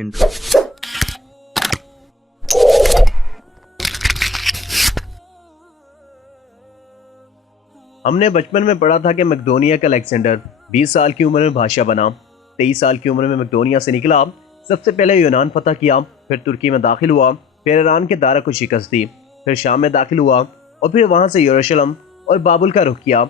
Intro. हमने बचपन में पढ़ा था कि मैकेडोनिया का अलेक्जेंडर 20 साल की उम्र में बादशाह बना। 23 साल की उम्र में मैकेडोनिया से निकला, सबसे पहले यूनान फतह किया, फिर तुर्की में दाखिल हुआ, फिर ईरान के दारा को शिकस्त दी, फिर शाम में दाखिल हुआ और फिर वहाँ से यरूशलेम और बाबुल का रुख किया।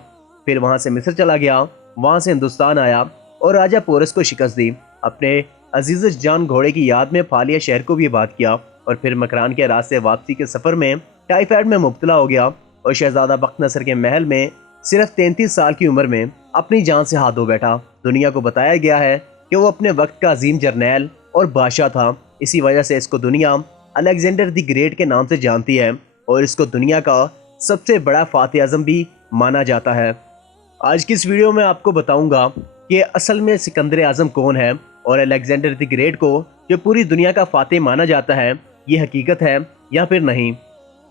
फिर वहाँ से मिस्र चला गया, वहाँ से हिंदुस्तान आया और राजा पोरस को शिकस्त दी। अपने अजीज जान घोड़े की याद में फालिया शहर को भी आबाद किया और फिर मकरान के रास्ते वापसी के सफ़र में टाइफाइड में मुब्तला हो गया और शहजादा बख्त नसर के महल में सिर्फ 33 साल की उम्र में अपनी जान से हाथ धो बैठा। दुनिया को बताया गया है कि वो अपने वक्त का अजीम जर्नैल और बादशाह था। इसी वजह से इसको दुनिया अलेक्जेंडर द ग्रेट के नाम से जानती है और इसको दुनिया का सबसे बड़ा फातिह आज़म भी माना जाता है। आज की इस वीडियो में आपको बताऊंगा कि असल में सिकंदर आज़म कौन है और अलेक्जेंडर द ग्रेट को जो पूरी दुनिया का फातिह माना जाता है, ये हकीकत है या फिर नहीं।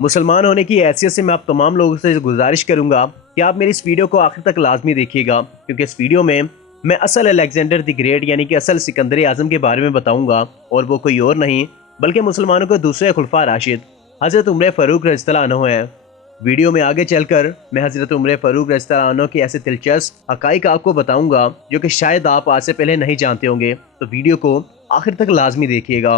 मुसलमान होने की हैसियत से मैं आप तमाम लोगों से गुजारिश करूंगा कि आप मेरी इस वीडियो को आखिर तक लाजमी देखिएगा, क्योंकि इस वीडियो में मैं असल अलेक्जेंडर द ग्रेट यानी कि असल सिकंदर आज़म के बारे में बताऊंगा और वो कोई और नहीं बल्कि मुसलमानों के दूसरे खुलफा राशिद हज़रत उमर फ़ारूक रज़ियल्लाहु अन्हु हैं। वीडियो में आगे चलकर मैं हज़रत उमर फ़ारूक रज़ियल्लाहु अन्हु के ऐसे दिलचस्प हक़ाइक़ आपको बताऊंगा जो कि शायद आप आज से पहले नहीं जानते होंगे, तो वीडियो को आखिर तक लाजमी देखिएगा।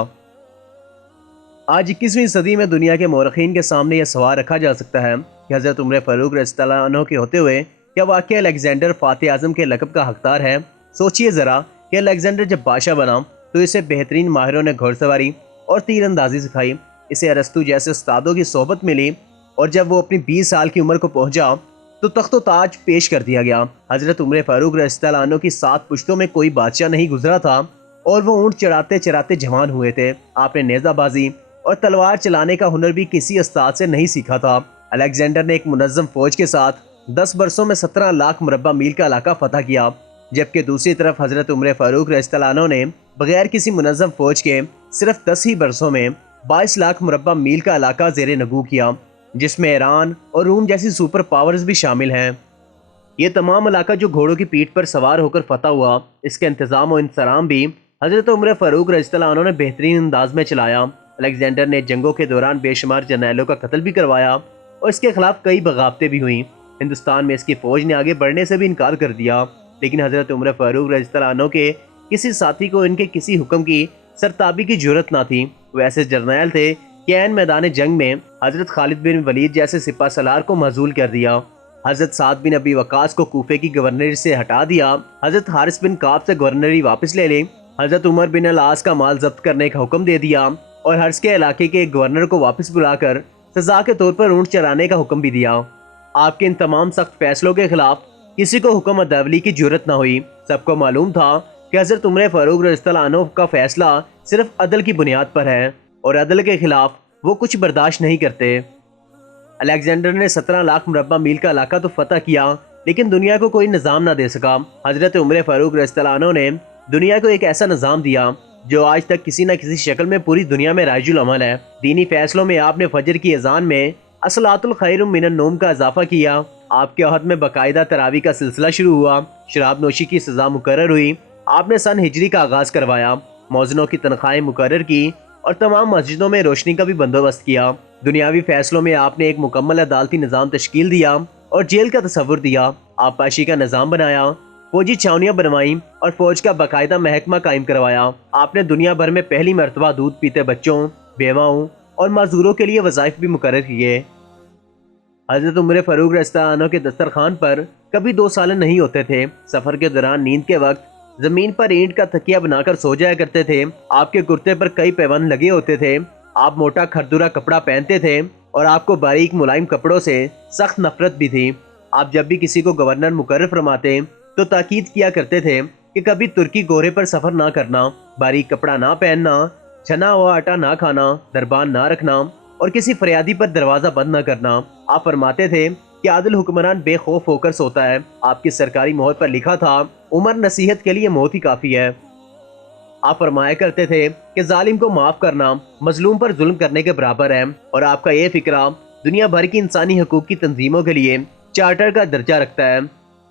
आज 21वीं सदी में दुनिया के मौरखीन के सामने यह सवाल रखा जा सकता है कि हज़रत उमर फ़ारूक रज़ियल्लाहु अन्हु के होते हुए क्या वाकई अलेक्जेंडर फातिह आज़म के लक़ब का हकदार है। सोचिए ज़रा कि अलेक्जेंडर जब बादशाह बना तो इसे बेहतरीन माहिरों ने घोड़सवारी और तीर अंदाजी सिखाई, इसे अरस्तु जैसे उस्तादों की सोहबत मिली और जब वो अपनी 20 साल की उम्र को पहुंचा तो तख्त ताज पेश कर दिया गया। हज़रत उमर फ़ारूक रज़ियल्लाहु अन्हु की 7 पुश्तों में कोई बादशाह नहीं गुजरा था और वो ऊँट चढ़ाते चढ़ाते जवान हुए थे। आपने नेज़ाबाजी और तलवार चलाने का हुनर भी किसी उस्ताद से नहीं सीखा था। अलेक्जेंडर ने एक मुनज़्ज़म फौज के साथ 10 बरसों में 17 लाख मुरब्बा मील का इलाका फतह किया, जबकि दूसरी तरफ हज़रत उमर फ़ारूक रज़ियल्लाहु अन्हु ने बगैर किसी मुनज़्ज़म फौज के सिर्फ 10 ही बरसों में 22 लाख मुरब्बा मील का इलाका ज़ेरे नगू किया, जिसमें ईरान और रूम जैसी सुपर पावर्स भी शामिल हैं। ये तमाम इलाका जो घोड़ों की पीठ पर सवार होकर फतह हुआ, इसके इंतज़ाम और इंतज़ाम भी हज़रत उमर फ़ारूक रज़ियल्लाहु अन्हु ने बेहतरीन अंदाज में चलाया। अलेक्जेंडर ने जंगों के दौरान बेशुमार जर्नैलों का कत्ल भी करवाया और इसके खिलाफ कई बगावतें भी हुईं। हिंदुस्तान में इसकी फ़ौज ने आगे बढ़ने से भी इनकार कर दिया, लेकिन हज़रत उमर फ़ारूक रज़ियल्लाहु अन्हु के किसी साथी को इनके किसी हुक्म की सरताबी की जरूरत ना थी। वो ऐसे जर्नैल थे कि ऐन मैदान जंग में हज़रत खालिद बिन वलीद जैसे सिपा सलार को मजूल कर दिया। हज़रत साद बिन अबी वक़ास को कूफे की गवर्नरी से हटा दिया। हज़रत हारिस बिन काब से गवर्नरी वापस ले ली। हज़रत उमर बिन अल-आस का माल जब्त करने का हुक्म दे दिया और हर्ष के इलाके के गवर्नर को वापस बुलाकर सजा के तौर पर ऊँट चराने का हुक्म भी दिया। आपके इन तमाम सख्त फैसलों के खिलाफ किसी को हुक्म अदवली की जरूरत न हुई। सबको मालूम था कि हज़रत उमर फ़ारूक रज़ियल्लाहु अन्हु का फैसला सिर्फ अदल की बुनियाद पर है और अदल के खिलाफ वो कुछ बर्दाश्त नहीं करते। अलेक्जेंडर ने 17 लाख मुरब्बा मील का इलाका तो फतह किया, लेकिन दुनिया को कोई निज़ाम ना दे सका। हज़रत उमर फ़ारूक रज़ियल्लाहु अन्हु ने दुनिया को एक ऐसा निज़ाम दिया जो आज तक किसी न किसी शक्ल में पूरी दुनिया में राइजुल अमल है। दीनी फैसलों में आपने फजर की अजान में असलातुल खैरुम मिनन नौम का इजाफा किया। आपके अहद में बाकायदा तरावी का सिलसिला शुरू हुआ। शराब नोशी की सज़ा मुकर्रर हुई। आपने सन हिजरी का आगाज़ करवाया। मौज़नों की तनख्वाहें मुकर्रर की और तमाम मस्जिदों में रोशनी का भी बंदोबस्त किया। दुनियावी फैसलों में आपने एक मुकम्मल अदालती निज़ाम तश्कील दिया और जेल का तस्वुर दिया। आबपाशी का निज़ाम बनाया, फौजी छावनियाँ बनवाई और फौज का बाकायदा महकमा कायम करवाया। आपने दुनिया भर में पहली मरतबा दूध पीते बच्चों, बेवाओं और मजदूरों के लिए वज़ाइफ भी मुकर्रर किए। हज़रत उमर फ़ारूक रज़ियल्लाहु अन्हु के दस्तरखान पर कभी 2 सालन नहीं होते थे। सफ़र के दौरान नींद के वक्त ज़मीन पर ईंट का तकिया बनाकर सो जाया करते थे। आपके कुर्ते पर कई पैबंद लगे होते थे। आप मोटा खरदुरा कपड़ा पहनते थे और आपको बारीक मुलायम कपड़ों से सख्त नफरत भी थी। आप जब भी किसी को गवर्नर मुकर्रर फरमाते तो ताकीद किया करते थे कि कभी तुर्की गोरे पर सफ़र ना करना, बारीक कपड़ा ना पहनना, छना हुआ आटा ना खाना, दरबान ना रखना और किसी फरियादी पर दरवाज़ा बंद ना करना। आप फरमाते थे कि आदिल हुक्मरान बेखौफ होकर सोता है। आपकी सरकारी मोहर पर लिखा था, उमर नसीहत के लिए मौत ही काफ़ी है। आप फरमाया करते थे कि जालिम को माफ़ करना मजलूम पर जुल्म करने के बराबर है और आपका ये फिक्रा दुनिया भर की इंसानी हकूक़ की तंजीमों के लिए चार्टर का दर्जा रखता है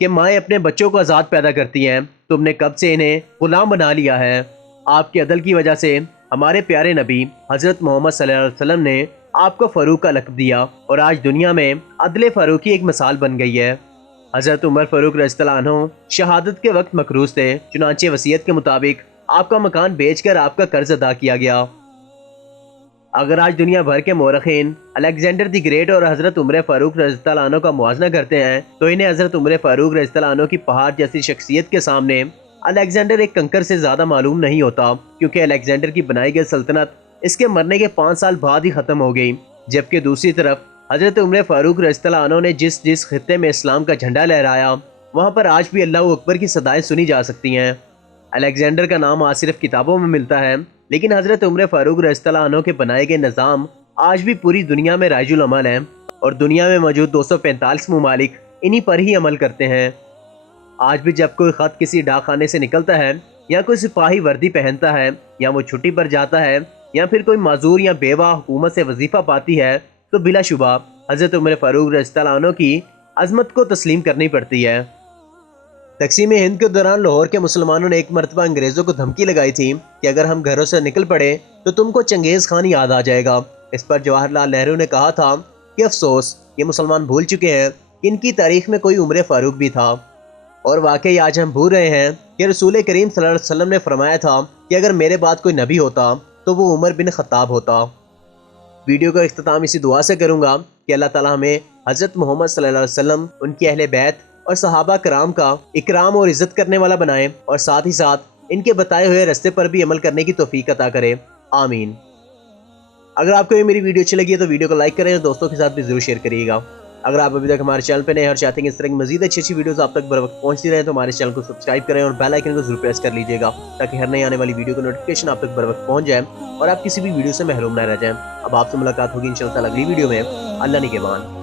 कि माएँ अपने बच्चों को आज़ाद पैदा करती हैं, तुमने कब से इन्हें गुलाम बना लिया है। آپ کے عدل کی وجہ سے ہمارے پیارے نبی حضرت محمد صلی اللہ علیہ وسلم نے آپ کو فاروق کا لقب دیا اور آج دنیا میں عدل فاروقی ایک مثال بن گئی ہے۔ حضرت عمر فاروق رضی اللہ عنہ شہادت کے وقت مقروض تھے، چنانچہ وصیت کے مطابق آپ کا مکان بیچ کر آپ کا قرض ادا کیا گیا۔ اگر آج دنیا بھر کے مورخین الیگزینڈر دی گریٹ اور حضرت عمر فاروق رضی اللہ عنہ کا موازنہ کرتے ہیں تو انہیں حضرت عمر فاروق رضی اللہ عنہ کی پہاڑ جیسی شخصیت کے سامنے الیگزینڈر ایک کنکر سے زیادہ معلوم نہیں ہوتا، کیونکہ الیگزینڈر کی بنائی گئی سلطنت اس کے مرنے کے 5 سال بعد ہی ختم ہو گئی، جبکہ دوسری طرف حضرت عمر فاروق رضی اللہ عنہ نے جس خطے میں اسلام کا جھنڈا لہرایا وہاں پر آج بھی اللہ اکبر کی صدائیں سنی جا سکتی ہیں۔ الیگزینڈر کا نام آج صرف کتابوں میں ملتا ہے، لیکن حضرت عمر فاروق رضی اللہ عنہ کے بنائے گئے نظام آج بھی پوری دنیا میں رائج العمل ہیں اور دنیا میں موجود 245 ممالک انہی پر ہی عمل کرتے ہیں۔ آج بھی جب کوئی خط کسی ڈاک خانے سے نکلتا ہے یا کوئی سپاہی وردی پہنتا ہے یا وہ چھٹی پر جاتا ہے یا پھر کوئی معذور یا بیوہ حکومت سے وظیفہ پاتی ہے تو بلا شبہ حضرت عمر فاروق رضی اللہ عنہ کی عظمت کو تسلیم کرنی پڑتی ہے۔ تقسیم ہند کے دوران لاہور کے مسلمانوں نے ایک مرتبہ انگریزوں کو دھمکی لگائی تھی کہ اگر ہم گھروں سے نکل پڑے تو تم کو چنگیز خان یاد آ جائے گا۔ اس پر جواہر لال نہرو نے کہا تھا کہ افسوس، یہ مسلمان بھول چکے ہیں کہ ان کی تاریخ میں کوئی عمر فاروق بھی تھا، اور واقعی آج ہم بھول رہے ہیں کہ رسول کریم صلی اللہ علیہ وسلم نے فرمایا تھا کہ اگر میرے بعد کوئی نبی ہوتا تو وہ عمر بن خطاب ہوتا۔ ویڈیو کا اختتام اسی دعا سے کروں گا کہ اللہ تعالیٰ ہمیں حضرت محمد صلی اللہ علیہ وسلم، ان کی اہل بیت اور صحابہ کرام کا اکرام اور عزت کرنے والا بنائے، اور ساتھ ہی ساتھ ان کے بتائے ہوئے راستے پر بھی عمل کرنے کی توفیق عطا کرے، آمین۔ اگر آپ کو یہ میری ویڈیو اچھی لگی ہے تو ویڈیو کو لائک کریں اور دوستوں کے ساتھ بھی ضرور شیئر کریے گا۔ اگر آپ ابھی تک ہمارے چینل پہ نئے اور چاہتے ہیں کہ اس طرح کی مزید اچھی ویڈیوز آپ تک بر وقت پہنچتی رہیں تو ہمارے چینل کو سبسکرائب کریں اور بیل آئیکن کو ضرور پریس کر لیجیے گا تاکہ ہر نئی آنے والی ویڈیو کو نوٹیفیکیشن آپ تک بر وقت پہنچ جائے اور آپ کسی بھی ویڈیو سے محروم نہ رہ جائیں۔ اب آپ سے ملاقات ہوگی انشاءاللہ اگلی ویڈیو میں۔ اللہ نگہبان۔